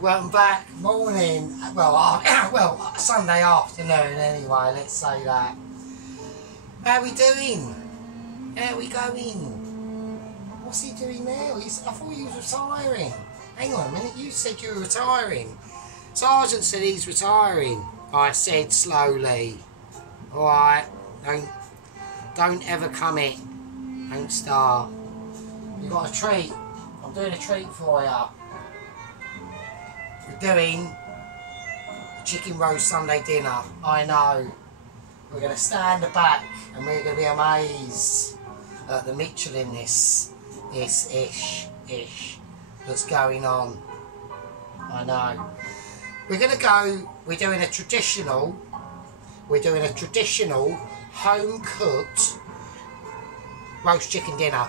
Welcome back, morning, well, Sunday afternoon anyway, let's say that. How we doing? How we going? What's he doing now? I thought he was retiring. Hang on a minute, you said you were retiring. Sergeant said he's retiring. I said slowly. Alright, don't ever come in. Don't start. You got a treat. I'm doing a treat for you. We're doing a chicken roast Sunday dinner. I know. We're going to stand the back and we're going to be amazed at the Michelin-ness, ish that's going on. I know. We're doing a traditional home-cooked roast chicken dinner.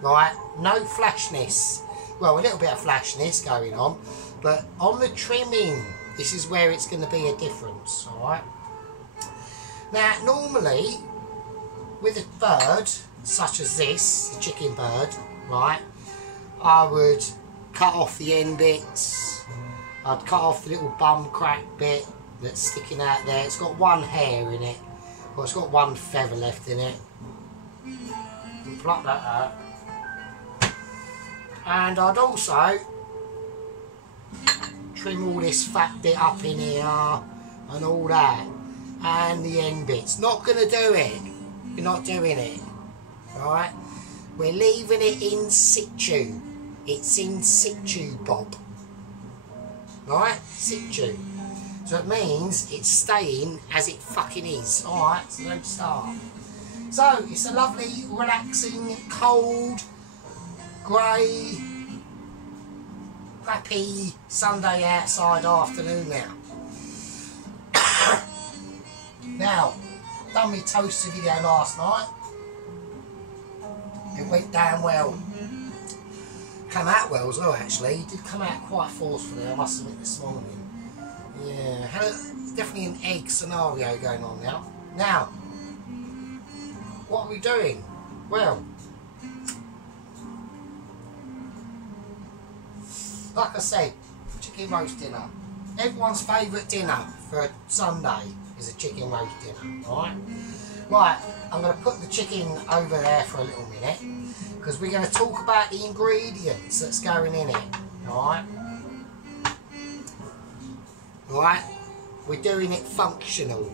Right? No flashness. Well, a little bit of flashness going on. But on the trimming, this is where it's going to be a difference, alright? Now, normally, with a bird, such as this, a chicken bird, right, I would cut off the end bits, I'd cut off the little bum crack bit that's sticking out there. It's got one hair in it, well, it's got one feather left in it. And pluck that out. And I'd also trim all this fat bit up in here and all that, and the end bits. Not going to do it. You're not doing it. Alright? We're leaving it in situ. It's in situ, Bob. Alright? Situ. So it means it's staying as it fucking is. Alright? So don't start. So it's a lovely, relaxing, cold, grey, crappy Sunday outside afternoon now. Now, done my toasty video last night. It went down well. Came out well as well, actually. It did come out quite forcefully, I must admit, this morning. Yeah, had definitely an egg scenario going on now. Now, what are we doing? Well, like I said, chicken roast dinner. Everyone's favourite dinner for a Sunday is a chicken roast dinner, alright? Right, I'm going to put the chicken over there for a little minute because we're going to talk about the ingredients that's going in it, alright? Alright? We're doing it functional.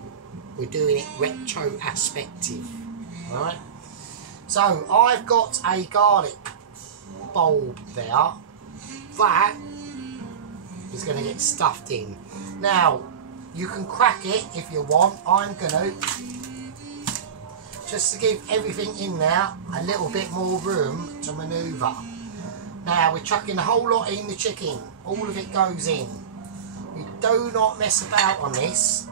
We're doing it retroaspective, alright? So, I've got a garlic bulb there. That is going to get stuffed in. Now, you can crack it if you want. I'm going to, just to give everything in there a little bit more room to manoeuvre. Now, we're chucking a whole lot in the chicken. All of it goes in. We do not mess about on this.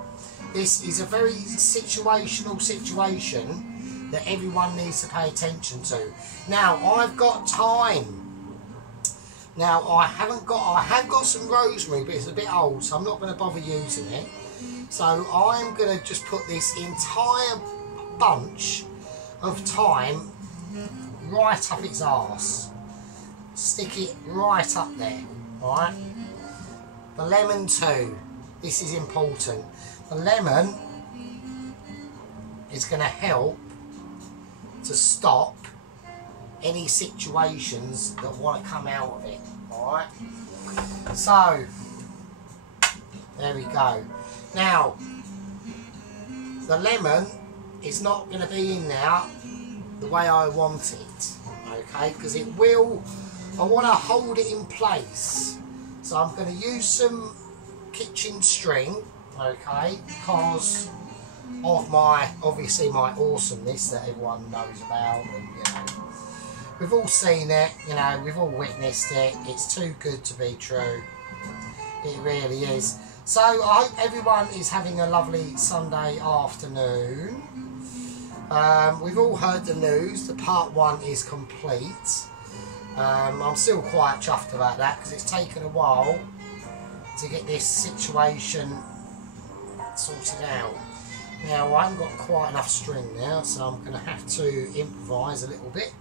This is a very situational situation that everyone needs to pay attention to. Now, I've got time. Now, I have got some rosemary, but it's a bit old, so I'm not going to bother using it. So I'm going to just put this entire bunch of thyme right up its arse. Stick it right up there, alright? The lemon too. This is important. The lemon is going to help to stop any situations that want to come out of it, alright? So, there we go. Now, the lemon is not going to be in there the way I want it, okay? Because it will, I want to hold it in place. So I'm going to use some kitchen string, okay? Because of obviously my awesomeness that everyone knows about, and you know, we've all seen it, you know, we've all witnessed it. It's too good to be true. It really is. So I hope everyone is having a lovely Sunday afternoon. We've all heard the news. The part 1 is complete. I'm still quite chuffed about that because it's taken a while to get this situation sorted out. Now, I haven't got quite enough string now, so I'm going to have to improvise a little bit.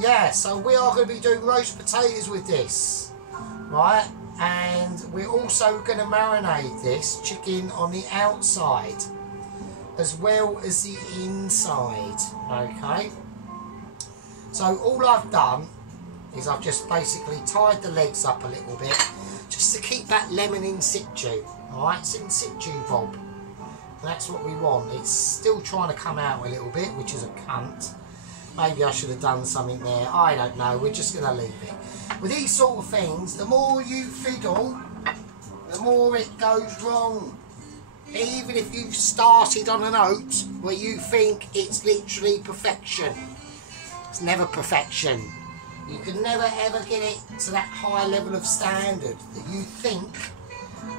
yeah, so we are going to be doing roast potatoes with this, right? And we're also going to marinate this chicken on the outside as well as the inside, okay? So all I've done is I've just basically tied the legs up a little bit just to keep that lemon in situ, alright? It's in situ, Bob. That's what we want. It's still trying to come out a little bit, which is a cunt. Maybe I should have done something there. I don't know. We're just going to leave it. With these sort of things, the more you fiddle, the more it goes wrong. Even if you've started on a note where you think it's literally perfection. It's never perfection. You can never ever get it to that high level of standard that you think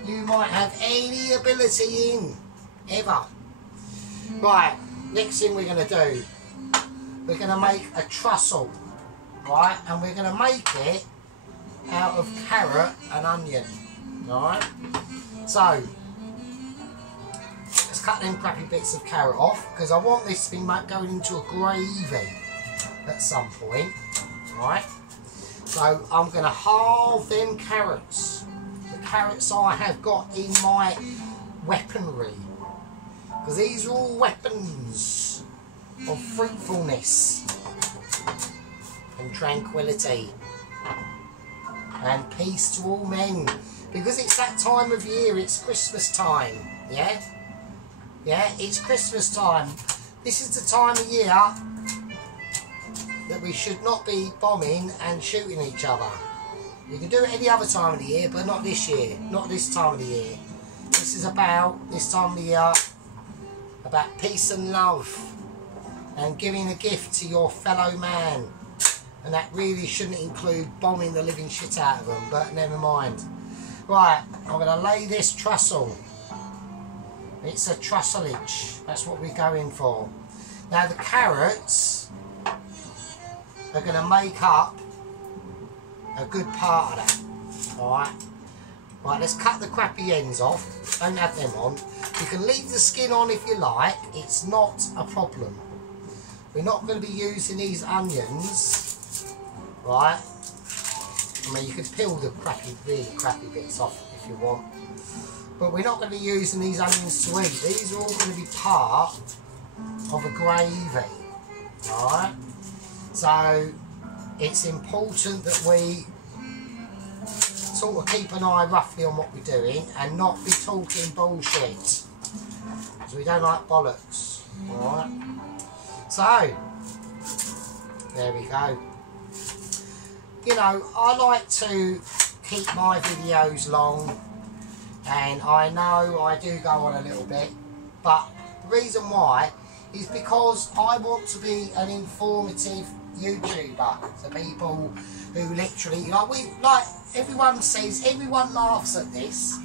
you might have any ability in. Ever. Right, next thing we're going to do, we're going to make a trussel, right, and we're going to make it out of carrot and onion, alright. So let's cut them crappy bits of carrot off because I want this to be going into a gravy at some point, right. So I'm going to halve them carrots, the carrots I have got in my weaponry. Because these are all weapons of fruitfulness and tranquility and peace to all men. Because it's that time of year, it's Christmas time, yeah? Yeah, it's Christmas time. This is the time of year that we should not be bombing and shooting each other. You can do it any other time of the year, but not this year, not this time of the year. This is about this time of the year, about peace and love and giving a gift to your fellow man, and that really shouldn't include bombing the living shit out of them, but never mind. Right, I'm going to lay this trussel. It's a trusselage, that's what we're going for. Now the carrots are going to make up a good part of that, alright. Right, let's cut the crappy ends off, don't have them on. You can leave the skin on if you like, it's not a problem. We're not going to be using these onions, right? I mean, you could peel the crappy, really crappy bits off if you want. But we're not going to be using these onions to eat. These are all going to be part of a gravy, alright? So, it's important that we sort of keep an eye roughly on what we're doing and not be talking bullshit, because we don't like bollocks, alright. So there we go. You know, I like to keep my videos long, and I know I do go on a little bit, but the reason why is because I want to be an informative YouTuber to people who literally, like everyone says, everyone laughs at this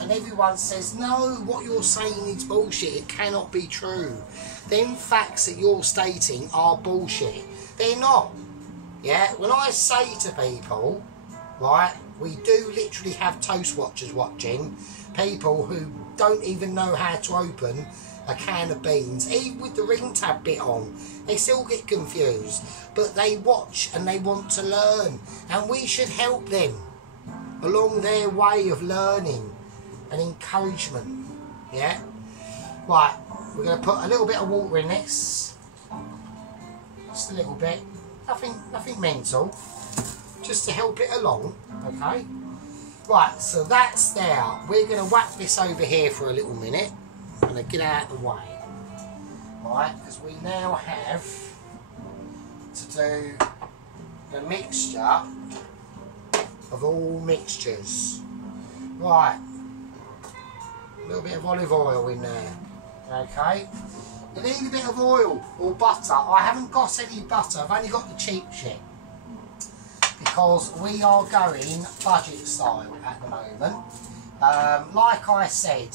and everyone says, no, what you're saying is bullshit, it cannot be true. Them facts that you're stating are bullshit. They're not. Yeah, when I say to people, right, we do literally have toast watchers watching, people who don't even know how to open a can of beans, even with the ring tab bit on, they still get confused, but they watch and they want to learn, and we should help them along their way of learning and encouragement. Yeah, right, we're going to put a little bit of water in this, just a little bit, nothing mental, just to help it along. Okay, right, so that's there. We're going to whack this over here for a little minute. I'm going to get out of the way, right, because we now have to do the mixture of all mixtures. Right, a little bit of olive oil in there, okay. You need a bit of oil or butter. I haven't got any butter, I've only got the cheap shit, because we are going budget style at the moment. Like I said,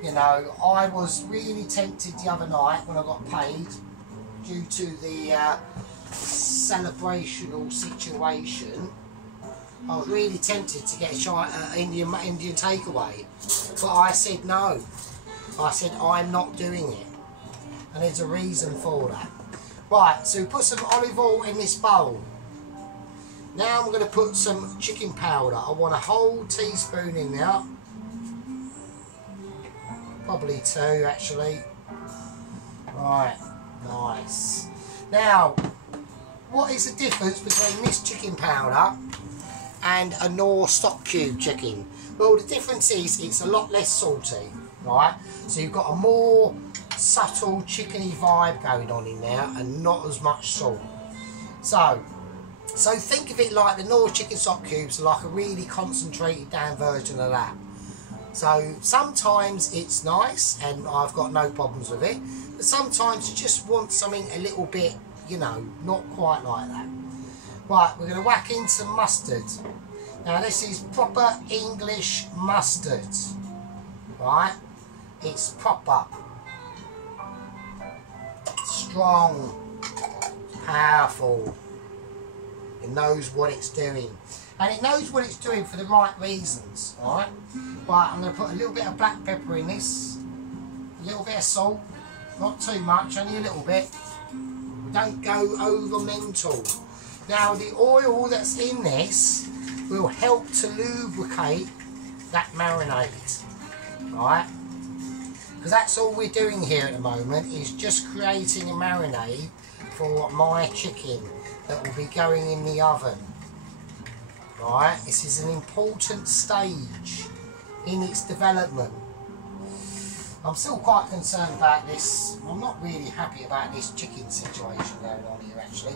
you know, I was really tempted the other night when I got paid, due to the celebrational situation. I was really tempted to get a Indian takeaway, but I said no. I said I'm not doing it, and there's a reason for that. Right, so we put some olive oil in this bowl. Now I'm going to put some chicken powder. I want a whole teaspoon in there. Probably 2 actually. Right, nice. Now, what is the difference between this chicken powder and a Knorr stock cube chicken? Well, the difference is it's a lot less salty, right? So you've got a more subtle chickeny vibe going on in there and not as much salt. So think of it like the Knorr chicken stock cubes are like a really concentrated down version of that. So sometimes it's nice and I've got no problems with it, but sometimes you just want something a little bit, you know, not quite like that. Right, we're going to whack in some mustard. Now this is proper English mustard, right? It's proper, strong, powerful. It knows what it's doing. And it knows what it's doing for the right reasons, alright? Right, I'm going to put a little bit of black pepper in this, a little bit of salt, not too much, only a little bit. Don't go over mental. Now the oil that's in this will help to lubricate that marinade, right? Because that's all we're doing here at the moment, is just creating a marinade for my chicken that will be going in the oven. Right, this is an important stage in its development. I'm still quite concerned about this. I'm not really happy about this chicken situation going on here actually.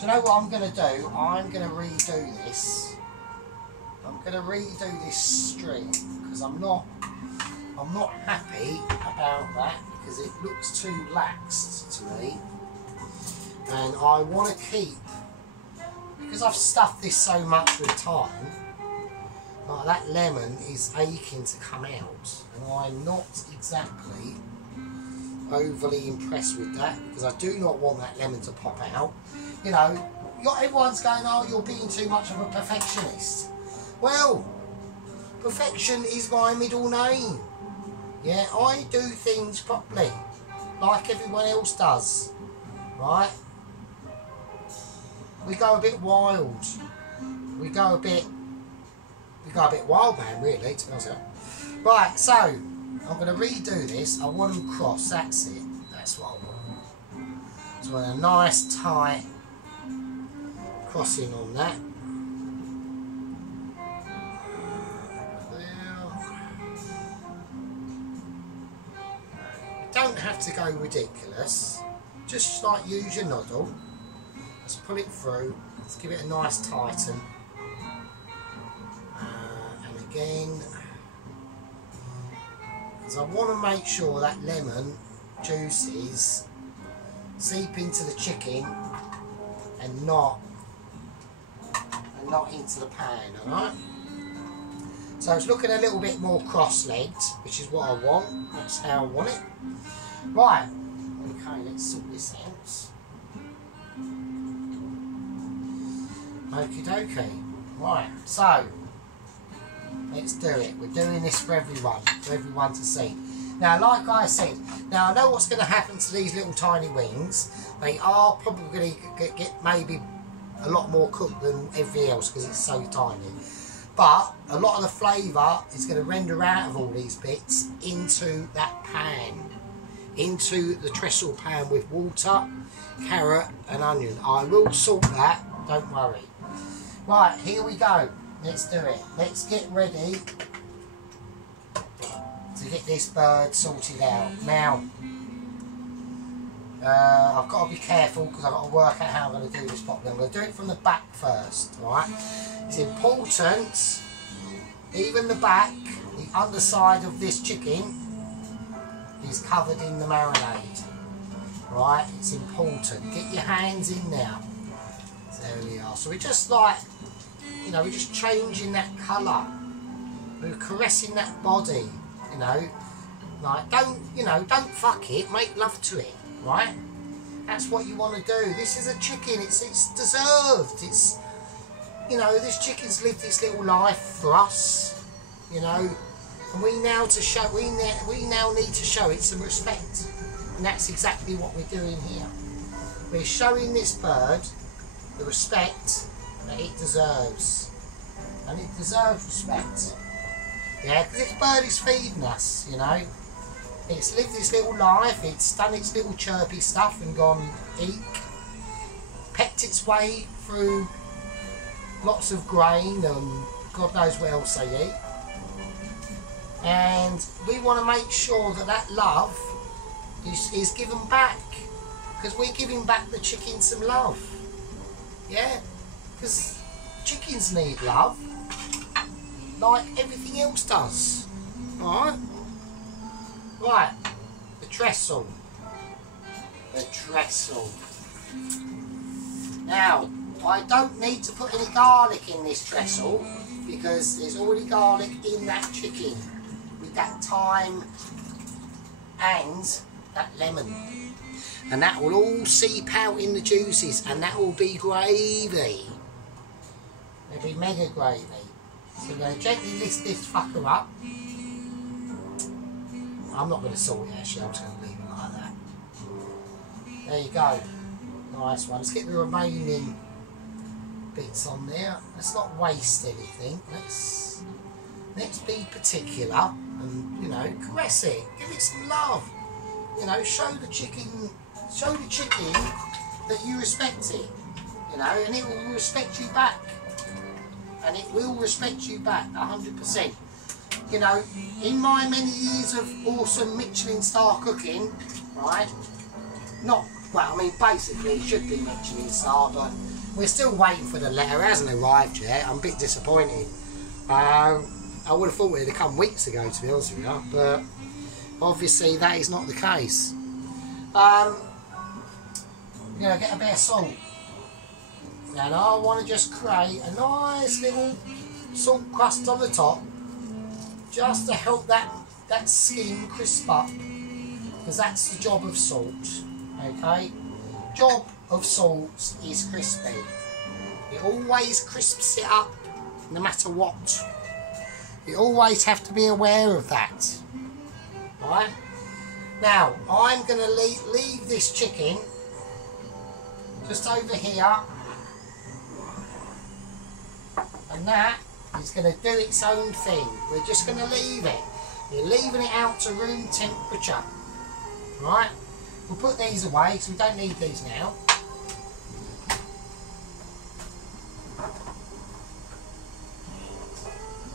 Do you know what I'm going to do? I'm going to redo this. I'm going to redo this string because I'm not happy about that because it looks too laxed to me. And I want to keep, because I've stuffed this so much with time, like that lemon is aching to come out, and I'm not exactly overly impressed with that because I do not want that lemon to pop out. You know, everyone's going, oh, you're being too much of a perfectionist. Well, perfection is my middle name. Yeah, I do things properly, like everyone else does, right? We go a bit wild. We go a bit wild, man, really, to be honest. Right, so I'm going to redo this. I want them cross. That's it. That's what I want. So I want a nice tight crossing on that. Don't have to go ridiculous. Just like use your nozzle. Let's pull it through. Let's give it a nice tighten. And again, because I want to make sure that lemon juices seep into the chicken and not into the pan. Alright? So it's looking a little bit more cross-legged, which is what I want. That's how I want it. Right. Okay, let's sort this out. Okie dokie. Right, so let's do it. We're doing this for everyone to see. Now, like I said, now I know what's going to happen to these little tiny wings. They are probably going to get maybe a lot more cooked than everything else because it's so tiny. But a lot of the flavour is going to render out of all these bits into that pan, into the trestle pan with water, carrot and onion. I will salt that, don't worry. Right, here we go. Let's do it. Let's get ready to get this bird sorted out. Now, I've got to be careful because I've got to work out how I'm going to do this properly. I'm going to do it from the back first, right? It's important, even the back, the underside of this chicken is covered in the marinade, right? It's important. Get your hands in there. There we are. So we're just like, you know, we're just changing that colour. We're caressing that body, you know. Like, don't fuck it, make love to it, right? That's what you want to do. This is a chicken, it's deserved. It's, you know, this chicken's lived its little life for us, you know. And we now need to show it some respect. And that's exactly what we're doing here. we're showing this bird the respect that it deserves. And it deserves respect. Yeah, because this bird is feeding us, you know. It's lived its little life, it's done its little chirpy stuff and gone eek. Pecked its way through lots of grain and God knows what else they eat. And we want to make sure that that love is given back. Because we're giving back the chicken some love. Yeah? Because chickens need love. Like everything else does. Alright? Right. The trestle. The trestle. Now, I don't need to put any garlic in this trestle because there's already garlic in that chicken with that thyme and that lemon. And that will all seep out in the juices and that will be gravy. It'll be mega gravy. So we're going to gently lift this fucker up. I'm not going to salt it actually, I'm just going to leave it like that. There you go. Nice one. Let's get the remaining bits on there. Let's not waste anything. Let's be particular and, you know, caress it. Give it some love. You know, show the chicken that you respect it. You know, and it will respect you back. And it will respect you back 100%. You know, in my many years of awesome Michelin star cooking, right? Well, I mean, basically it should be Michelin star, but we're still waiting for the letter. It hasn't arrived yet. I'm a bit disappointed. I would have thought it would have come weeks ago, to be honest with you, but obviously that is not the case. You know, get a bit of salt. And I want to just create a nice little salt crust on the top, just to help that skin crisp up, because that's the job of salt. Okay, job of salt is crispy. It always crisps it up, no matter what. You always have to be aware of that. Alright? Now, I'm going to leave this chicken just over here. And that is going to do its own thing. We're just going to leave it. We're leaving it out to room temperature. Right? We'll put these away because we don't need these now.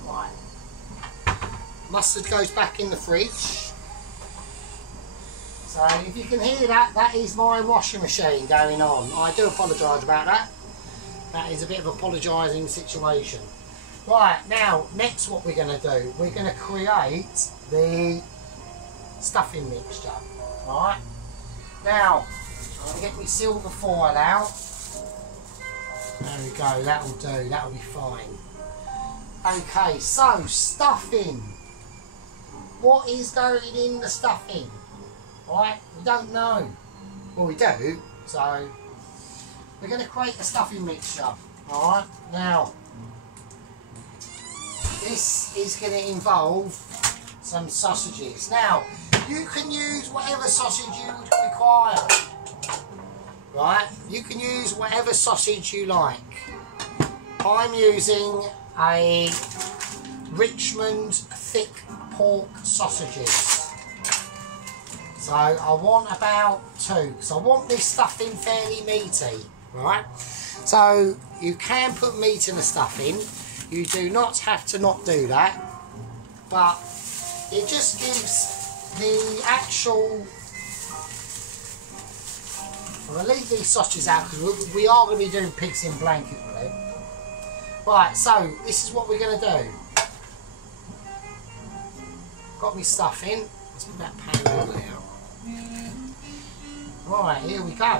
Right. Mustard goes back in the fridge. So if you can hear that, that is my washing machine going on. I do apologise about that. That is a bit of apologising situation. Right, now, next what we're going to do, we're going to create the stuffing mixture. Alright? Now, I'm going to get my silver foil out. There we go, that'll do, that'll be fine. Okay, so, stuffing. What is going in the stuffing? Right, we don't know. Well, we do, so we're going to create a stuffing mixture. Alright, now this is going to involve some sausages. Now, you can use whatever sausage you would require. Right, you can use whatever sausage you like. I'm using a Richmond thick pork sausages. So I want about 2, because I want this stuffing fairly meaty, right? So you can put meat in the stuffing. You do not have to not do that, but it just gives the actual... I'm going to leave these sausages out because we are going to be doing pigs in blanket with them. Right, so this is what we're going to do. Got me stuffing. Let's put that pan on there. Right, here we go.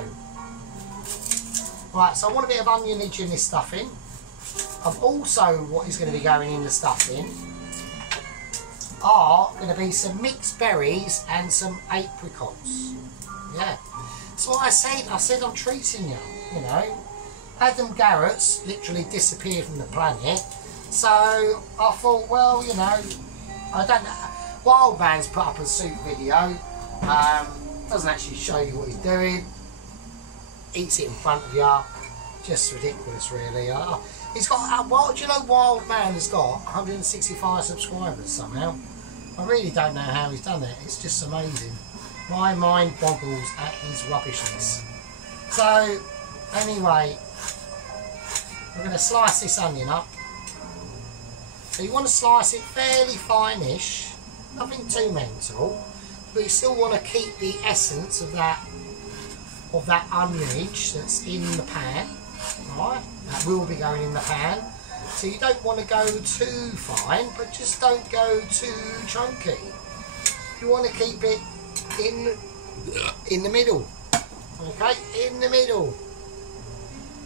Right, so I want a bit of onionage in this stuffing. I've also, what is going to be going in the stuffing are going to be some mixed berries and some apricots. Yeah. So what I said I'm treating you, you know. Adam Garrett's literally disappeared from the planet. So I thought, well, you know, I don't know. Wildman's put up a soup video. Doesn't actually show you what he's doing. eats it in front of you. Just ridiculous, really. He's got, do you know Wild Man has got 165 subscribers somehow? I really don't know how he's done it. It's just amazing. My mind boggles at his rubbishness. So, anyway, we're going to slice this onion up. So you want to slice it fairly fine-ish, nothing too mental, but you still want to keep the essence of that onionage that's in the pan. Right, that will be going in the pan. So you don't want to go too fine, but just don't go too chunky. You want to keep it in the middle. Okay, in the middle.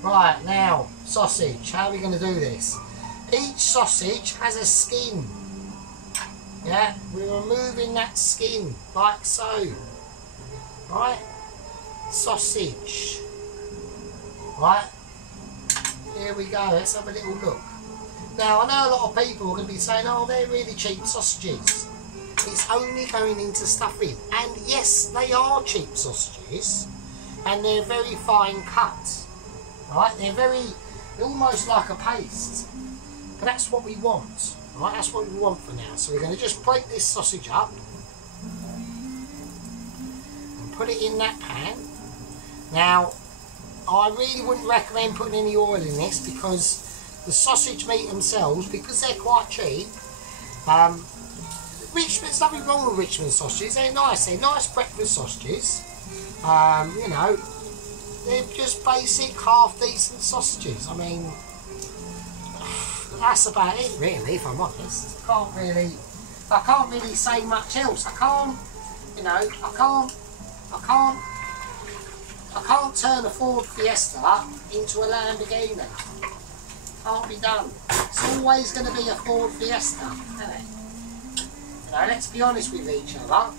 Right, now, sausage. How are we going to do this? Each sausage has a skin. Yeah, we're removing that skin, like so. Right, sausage. Right, here we go. Let's have a little look. Now, I know a lot of people are going to be saying, oh, they're really cheap sausages. It's only going into stuffing. And yes, they are cheap sausages. And they're very fine cut. Right? They're almost like a paste. But that's what we want. Right? That's what we want for now. So we're going to just break this sausage up. And put it in that pan. Now, I really wouldn't recommend putting any oil in this because the sausage meat themselves, because they're quite cheap, there's nothing wrong with Richmond sausages. They're nice breakfast sausages. You know, they're just basic, half decent sausages. I mean, that's about it, really, if I'm honest. I can't really say much else. I can't turn a Ford Fiesta into a Lamborghini. Can't be done. It's always going to be a Ford Fiesta, isn't it? You know, let's be honest with each other.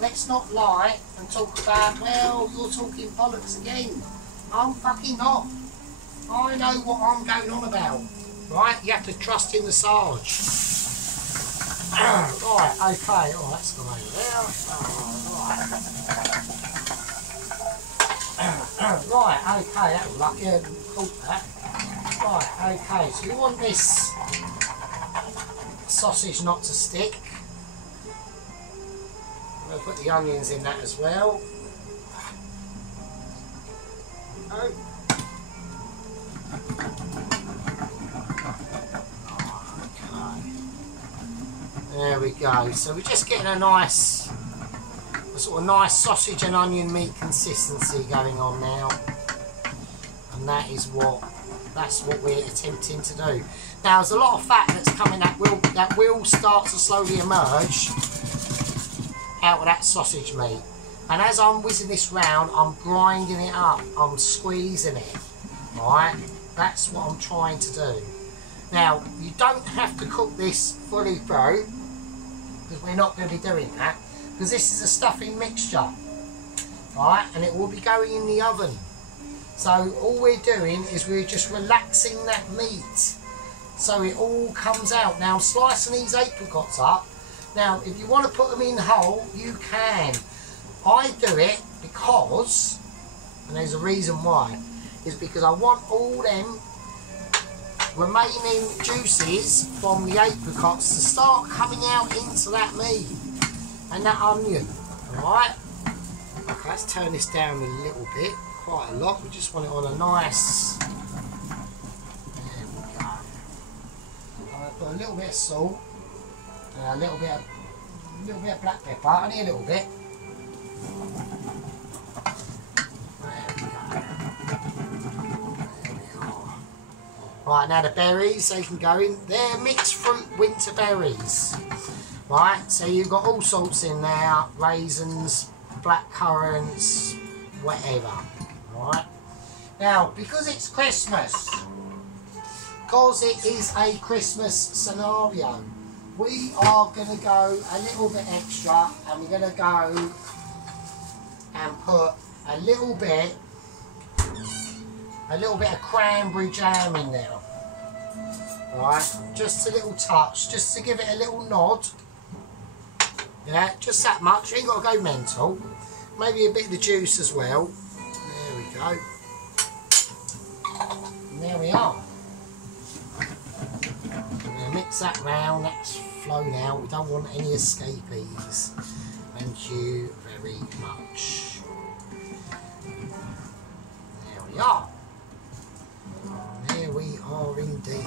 Let's not lie and talk about, well, you're talking bollocks again. I'm fucking not. I know what I'm going on about. Right? You have to trust in the Sarge. Right, okay. Oh, that's gone over there. Right, okay. That was lucky. I hadn't caught that. Right, okay. So you want this sausage not to stick. We'll put the onions in that as well. Oh. There we go. So we're just getting a sort of nice sausage and onion meat consistency going on now, and that's what we're attempting to do. Now, there's a lot of fat that's coming that will start to slowly emerge out of that sausage meat, and as I'm whizzing this round, I'm grinding it up, I'm squeezing it. Right, that's what I'm trying to do. Now, you don't have to cook this fully through, because we're not going to be doing that, because this is a stuffing mixture, right, and it will be going in the oven. So all we're doing is we're just relaxing that meat so it all comes out. Now, I'm slicing these apricots up. Now, if you want to put them in whole, you can. I do it because, and there's a reason why, is because I want all them remaining juices from the apricots to start coming out into that meat and that onion. Alright? Okay, let's turn this down a little bit, quite a lot. We just want it on a nice. There we go. I'm going to put a little bit of salt and a little bit of black pepper, only a little bit. Right, now the berries, they can go in. They're mixed fruit winter berries. Right, so you've got all sorts in there, raisins, black currants, whatever. Right. Now, because it's Christmas, because it is a Christmas scenario, we are going to go a little bit extra, and we're going to go and put a little bit of cranberry jam in there. Right, just a little touch, just to give it a little nod. Yeah, just that much. You ain't got to go mental. Maybe a bit of the juice as well. There we go. are. We're going to mix that round, that's flown out. We don't want any escapees. Thank you very much. There we are. There we are indeed.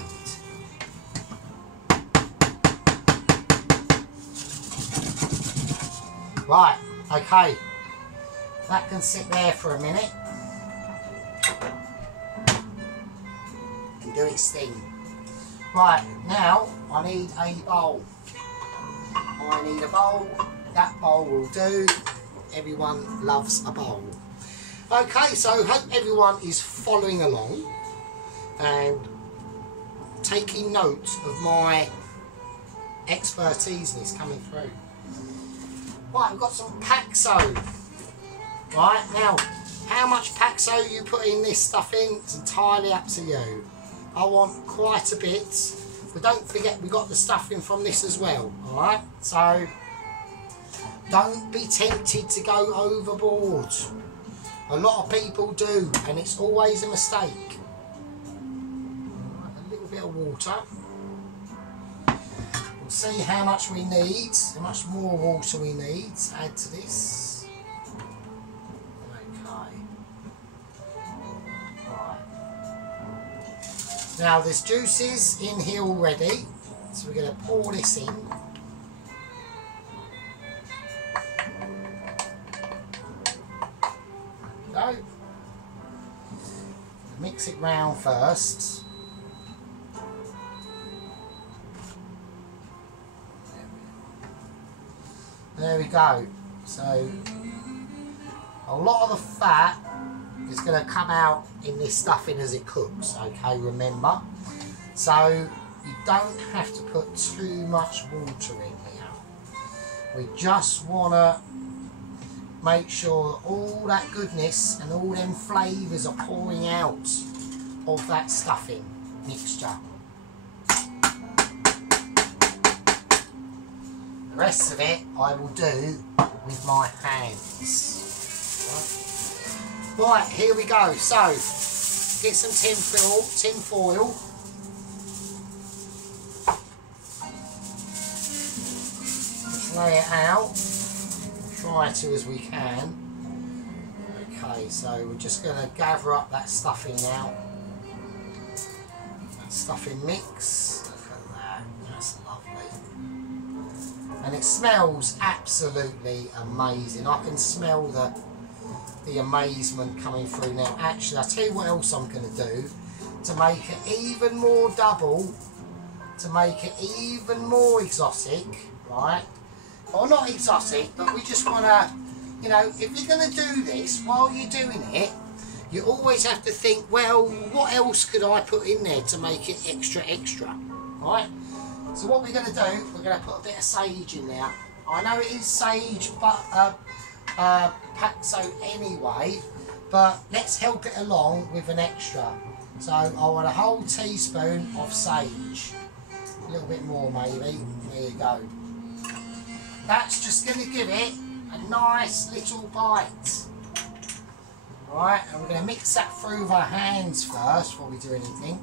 Right, okay. That can sit there for a minute and do its thing. Right, now I need a bowl. I need a bowl. That bowl will do. Everyone loves a bowl. Okay, so hope everyone is following along and taking note of my expertise in this coming through. Right, we've got some Paxo. Right, now, how much Paxo you put in this stuff in, it's entirely up to you. I want quite a bit, but don't forget we got the stuffing from this as well, alright? So, don't be tempted to go overboard. A lot of people do, and it's always a mistake. Right, a little bit of water. We'll see how much we need, how much more water we need to add to this. Okay. Right. Now there's juices in here already, so we're going to pour this in. Go. Mix it round first. There we go. So a lot of the fat is going to come out in this stuffing as it cooks, okay, remember. So you don't have to put too much water in here. We just want to make sure all that goodness and all them flavours are pouring out of that stuffing mixture. The rest of it I will do with my hands. Right, here we go. So, get some tin foil. Just lay it out. Try to as we can. Okay, so we're just going to gather up that stuffing now. That stuffing mix. Look at that. That's lovely. And it smells absolutely amazing. I can smell the amazement coming through now. Actually, I'll tell you what else I'm going to do to make it even more double, to make it even more exotic, right? Or not exotic, but we just want to, you know, if you're going to do this, while you're doing it, you always have to think, well, what else could I put in there to make it extra, right? So what we're going to do, we're going to put a bit of sage in there. I know it is sage, but Paxo anyway, but let's help it along with an extra. So I want a whole teaspoon of sage, a little bit more maybe. There you go. That's just going to give it a nice little bite. Right, and we're going to mix that through with our hands first before we do anything.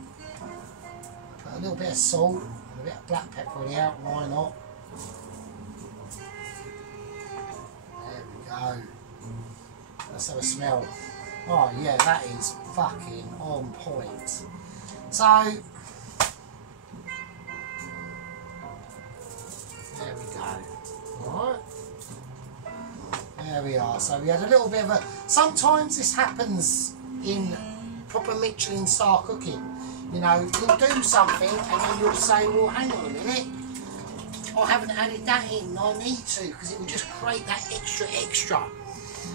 Put a little bit of salt and a bit of black pepper in here, why not? There we go. Let's have a smell. Oh yeah, that is fucking on point. So, there we go. Alright. There we are. So we had a little bit of a... Sometimes this happens in proper Michelin star cooking. You know, you'll do something and then you'll say, well, hang on a minute. I haven't added that in. I need to, because it will just create that extra.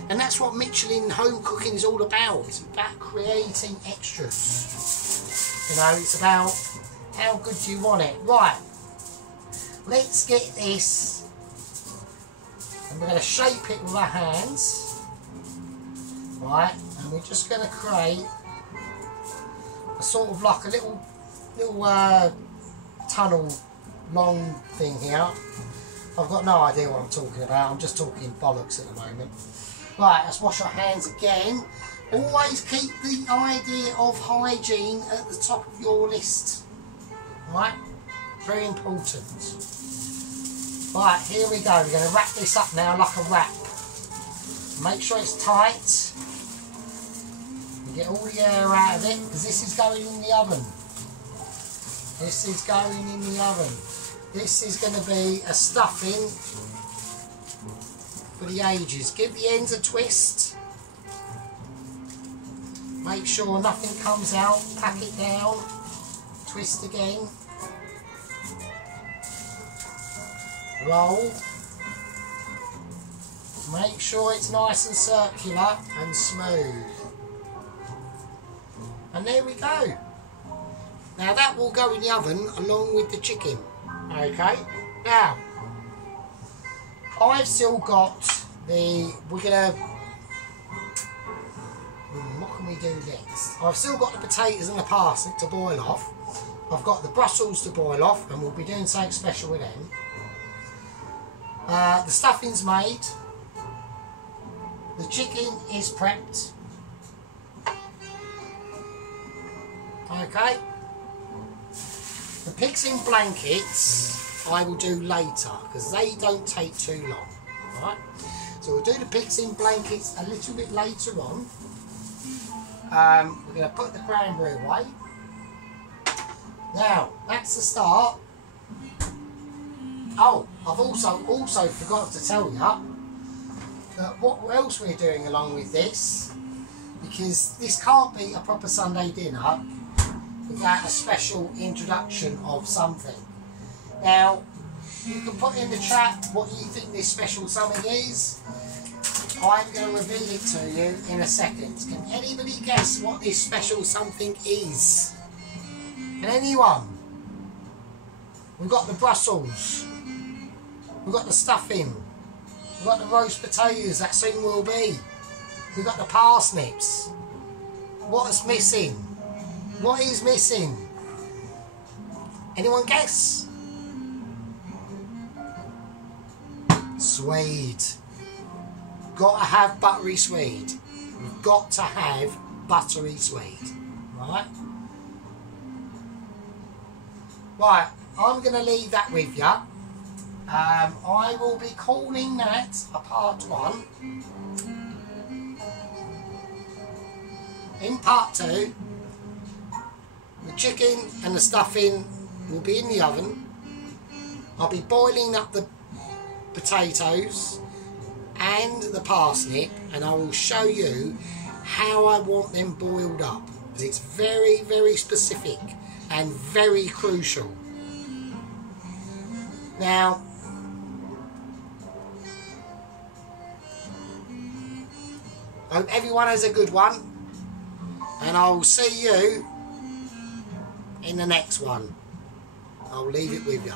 And that's what Michelin home cooking is all about. It's about creating extras. You know, it's about how good do you want it. Right. Let's get this. And we're going to shape it with our hands. Right. And we're just going to create a sort of like a little tunnel long thing here. I've got no idea what I'm talking about. I'm just talking bollocks at the moment. Right, let's wash our hands again. Always keep the idea of hygiene at the top of your list. Right? Very important. Right, here we go. We're going to wrap this up now like a wrap. Make sure it's tight. You get all the air out of it, because this is going in the oven. This is going in the oven. This is going to be a stuffing for the ages. Give the ends a twist. Make sure nothing comes out. Pack it down. Twist again. Roll. Make sure it's nice and circular and smooth. And there we go. Now that will go in the oven along with the chicken. Okay. Now, I've still got the, what can we do next? I've still got the potatoes and the parsnip to boil off. I've got the Brussels to boil off, and we'll be doing something special with them. The stuffing's made. The chicken is prepped. Okay. The pigs in blankets I will do later, because they don't take too long. Right? So we'll do the pigs in blankets a little bit later on. We're going to put the cranberry away. Now, that's the start. Oh, I've also forgot to tell you that what else we're doing along with this, because this can't be a proper Sunday dinner without a special introduction of something. Now, you can put in the chat what you think this special something is. I'm going to reveal it to you in a second. Can anybody guess what this special something is? Can anyone? We've got the Brussels. We've got the stuffing. We've got the roast potatoes, that soon will be. We've got the parsnips. What's missing? What is missing? Anyone guess? Swede. Got to have buttery swede. We've got to have buttery swede. Right? Right, I'm going to leave that with you. I will be calling that a part 1. In part 2, the chicken and the stuffing will be in the oven. I'll be boiling up the potatoes and the parsnip, and I will show you how I want them boiled up, because it's very, very specific and very crucial. Now, I hope everyone has a good one, and I will see you in the next one. I'll leave it with you.